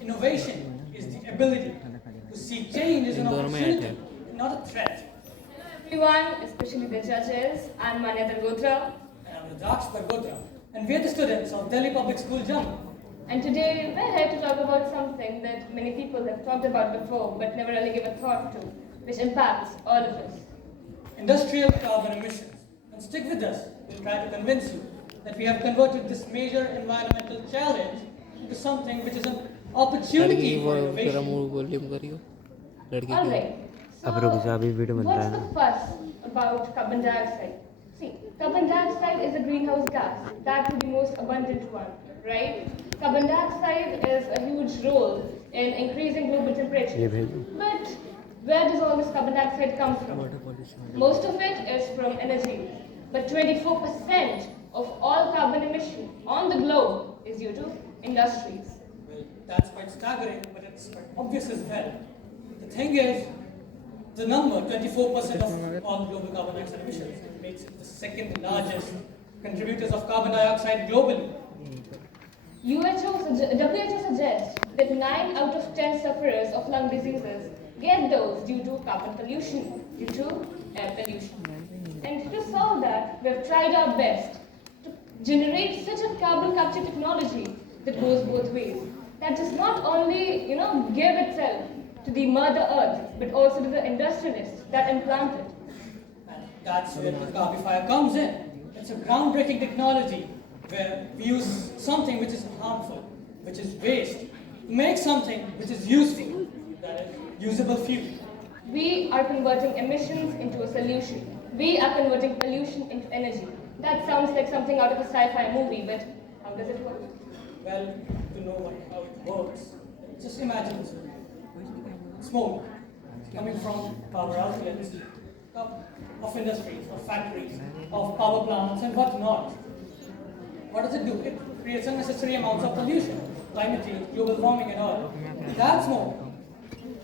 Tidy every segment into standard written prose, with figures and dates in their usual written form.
Innovation is the ability to see change as an opportunity, not a threat. Everyone, especially the judges, I'm Manya Gotra. And I'm Rudraksh Bargotra, and we're the students of Delhi Public School Jammu. And today we're here to talk about something that many people have talked about before but never really give a thought to, which impacts all of us. Industrial carbon emissions. And stick with us, we'll try to convince you that we have converted this major environmental challenge into something which is an opportunity for innovation. Alright, so what's the fuss about carbon dioxide? See, carbon dioxide is a greenhouse gas, that would be most abundant one, right? Carbon dioxide is a huge role in increasing global temperature. But where does all this carbon dioxide come from? Most of it is from energy, but 24% of all carbon emission on the globe is due to industries. Well, that's quite staggering, but it's quite obvious as well. The thing is, the number, 24% of all global carbon dioxide emissions, makes it the second largest contributors of carbon dioxide globally. WHO suggests that 9 out of 10 sufferers of lung diseases get those due to carbon pollution, due to air pollution. And to solve that, we have tried our best to generate such a carbon capture technology that goes both ways. That does not only, give itself to the mother earth, but also to the industrialists that implant it. And that's where the Carbifier comes in. It's a groundbreaking technology where we use something which is harmful, which is waste, to make something which is useful, that is, usable fuel. We are converting emissions into a solution. We are converting pollution into energy. That sounds like something out of a sci-fi movie, but how does it work? Well, to know how it works, just imagine this. Smoke coming from power outlets of industries, of factories, of power plants and whatnot. What does it do? It creates unnecessary amounts of pollution, climate change, global warming and all. That smoke,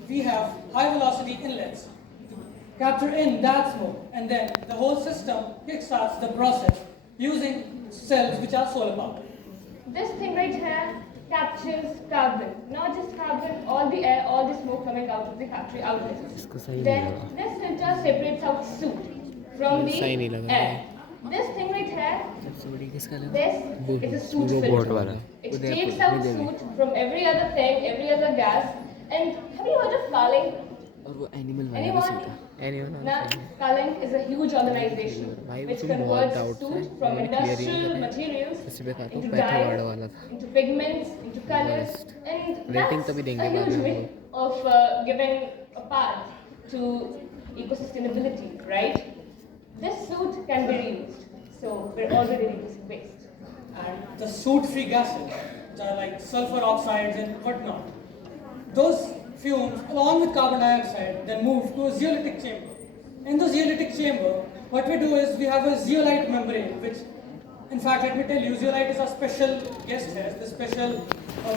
we have high velocity inlets to capture in that smoke, and then the whole system kickstarts the process using cells which are solar powered. This thing right here captures carbon, not just carbon, all the air, all the smoke coming out of the factory outlets. Then this filter separates out soot from the air. This thing right here, this is a soot filter. It takes out soot from every other thing, every other gas. And have you heard of Carling? Anyone? Now, Carling is a huge organization which converts soot from industrial materials into dyes, into pigments, into colors, and that's a huge way of giving a path to eco-sustainability, right? This soot can be reused, so we're already reducing waste. And the soot-free gases, which are like sulfur oxides and whatnot, those fumes, along with carbon dioxide, then move to a zeolitic chamber. In the zeolitic chamber, what we do is we have a zeolite membrane, which, in fact, let me tell you, zeolite is a special guest here, the special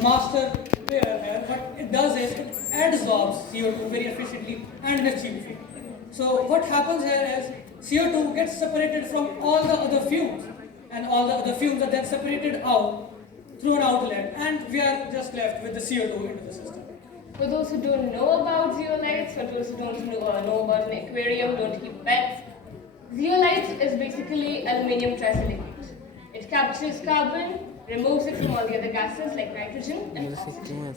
master player here. What it does is it adsorbs CO2 very efficiently and in a cheap way. So what happens here is CO2 gets separated from all the other fumes, and all the other fumes are then separated out through an outlet, and we are just left with the CO2 into the system. For those who don't know about zeolites, for those who don't know about an aquarium, don't keep pets, zeolite is basically aluminium trisilicate. It captures carbon, removes it from all the other gases like nitrogen and oxygen.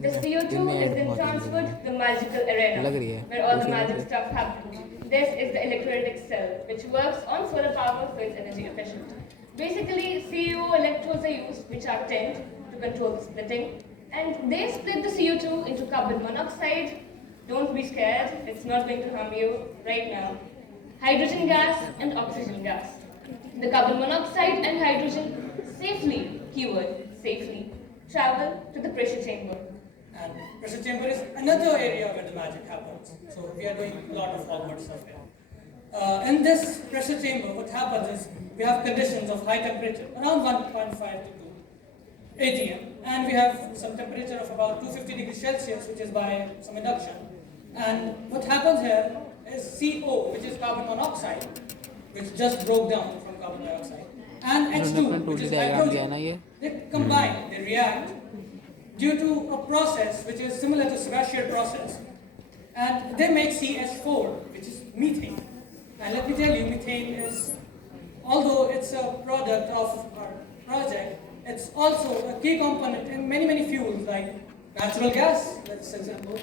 The CO2 is then transferred to the magical arena, where all the magic stuff happens. This is the electrolytic cell, which works on solar power, so it's energy efficient. Basically, CO electrodes are used, which are tinned, to control the splitting. And they split the CO2 into carbon monoxide. Don't be scared, it's not going to harm you right now. Hydrogen gas and oxygen gas. The carbon monoxide and hydrogen safely, keyword, safely, travel to the pressure chamber. And pressure chamber is another area where the magic happens. So we are doing a lot of awkward stuff here. In this pressure chamber, what happens is we have conditions of high temperature, around 1.5 to 2 atm, and we have some temperature of about 250 degrees Celsius, which is by some induction. And what happens here is CO, which is carbon monoxide, which just broke down from carbon dioxide, and H2, which is hydrogen. They combine, they react, due to a process which is similar to Sebastian process. And they make CH4, which is methane. And let me tell you, methane is, although it's a product of our project, it's also a key component in many fuels like natural gas, let's example.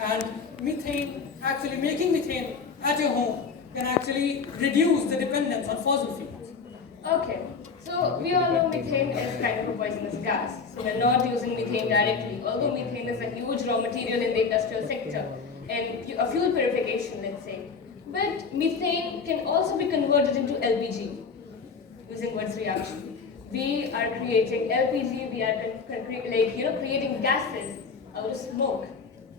And methane, actually making methane at your home can actually reduce the dependence on fossil fuels. Okay, so we all know methane is kind of a poisonous gas. So we're not using methane directly, although methane is a huge raw material in the industrial sector and a fuel purification, let's say. But methane can also be converted into LPG using Wood's reaction. We are creating LPG, we are creating gases out of smoke.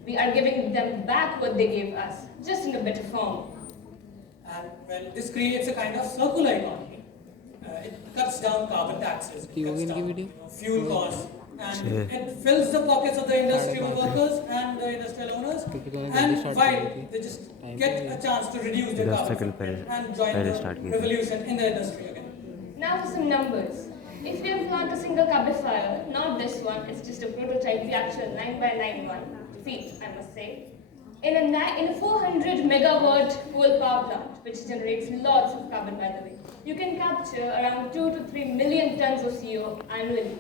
We are giving them back what they gave us, just in a better form. And well, this creates a kind of circular economy. It cuts down carbon taxes, it cuts down fuel costs, and it fills the pockets of the industrial workers and the industrial owners, and while they just get a chance to reduce their carbon footprint and join the revolution in the industry again. Now for some numbers. If we implant a single Carbifier, not this one, it's just a prototype, the actual 9x9 one, feet, I must say, in a 400 megawatt coal power plant, which generates lots of carbon, by the way, you can capture around 2 to 3 million tons of CO annually.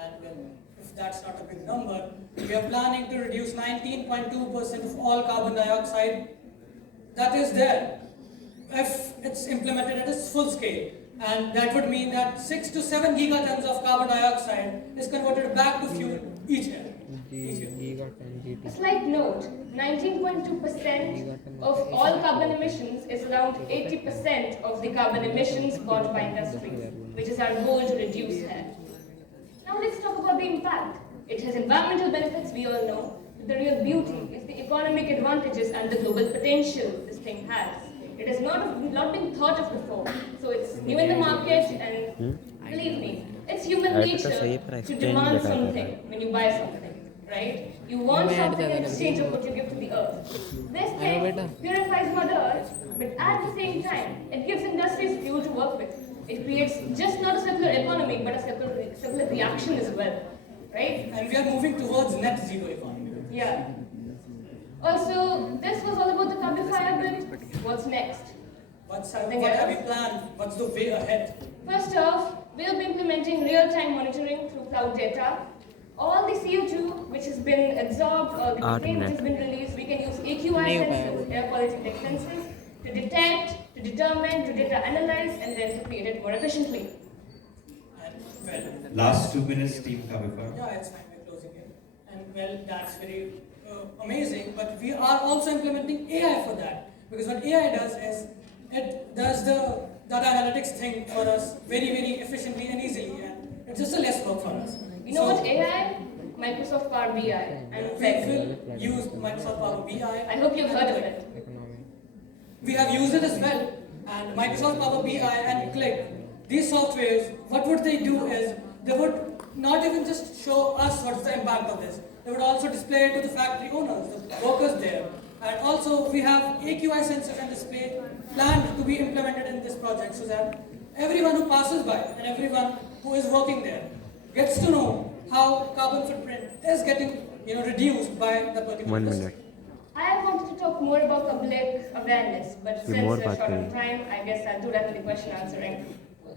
And well, if that's not a big number, we are planning to reduce 19.2% of all carbon dioxide that is there if it's implemented at its full scale. And that would mean that 6 to 7 gigatons of carbon dioxide is converted back to fuel each year. A slight note, 19.2% of all carbon emissions is around 80% of the carbon emissions brought by industries, which is our goal to reduce here. Now let's talk about the impact. It has environmental benefits, we all know. The real beauty is the economic advantages and the global potential this thing has. It has not been thought of before, so it's new in the market, and believe me, it's human nature to demand something when you buy something, right? You want something in exchange of what you give to the earth. This thing purifies Mother Earth, but at the same time, it gives industries fuel to work with. It creates just not a circular economy, but a circular reaction as well, right? And we are moving towards net zero economy. Yeah. Also, this was all about the Carbifier bit. What's next? What have we planned? What's the way ahead? First off, we'll be implementing real-time monitoring through cloud data. All the CO2 which has been absorbed or the methane which has been released, we can use AQI sensors, air quality index sensors, to detect, to determine, to data analyze, and then to create it more efficiently. And well, last 2 minutes, Team Carbifier. Yeah, it's fine. We're closing it. And well, that's very amazing. But we are also implementing AI for that, because what AI does is it does the data analytics thing for us very efficiently and easily, and it's just a less work for us. You know what AI? Microsoft Power BI. We will use Microsoft Power BI. I hope you've heard of it. We have used it as well, and Microsoft Power BI and Click, these softwares, what would they do is, they would not even just show us what's the impact of this, they would also display it to the factory owners, the workers there. And also we have AQI sensors and display planned to be implemented in this project, so that everyone who passes by and everyone who is working there gets to know how carbon footprint is getting reduced by the particular 1 industry. minute. I wanted to talk more about public awareness, but since we're short on time, I guess I'll do that in the question answering.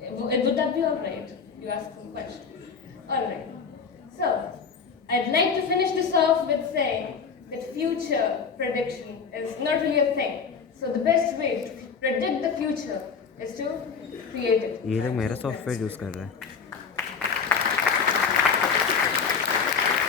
Would that be alright? You ask some questions. Alright. So, I'd like to finish this off with saying that future prediction is not really a thing. So the best way to predict the future is to create it. ये लोग मेरा software use कर रहा है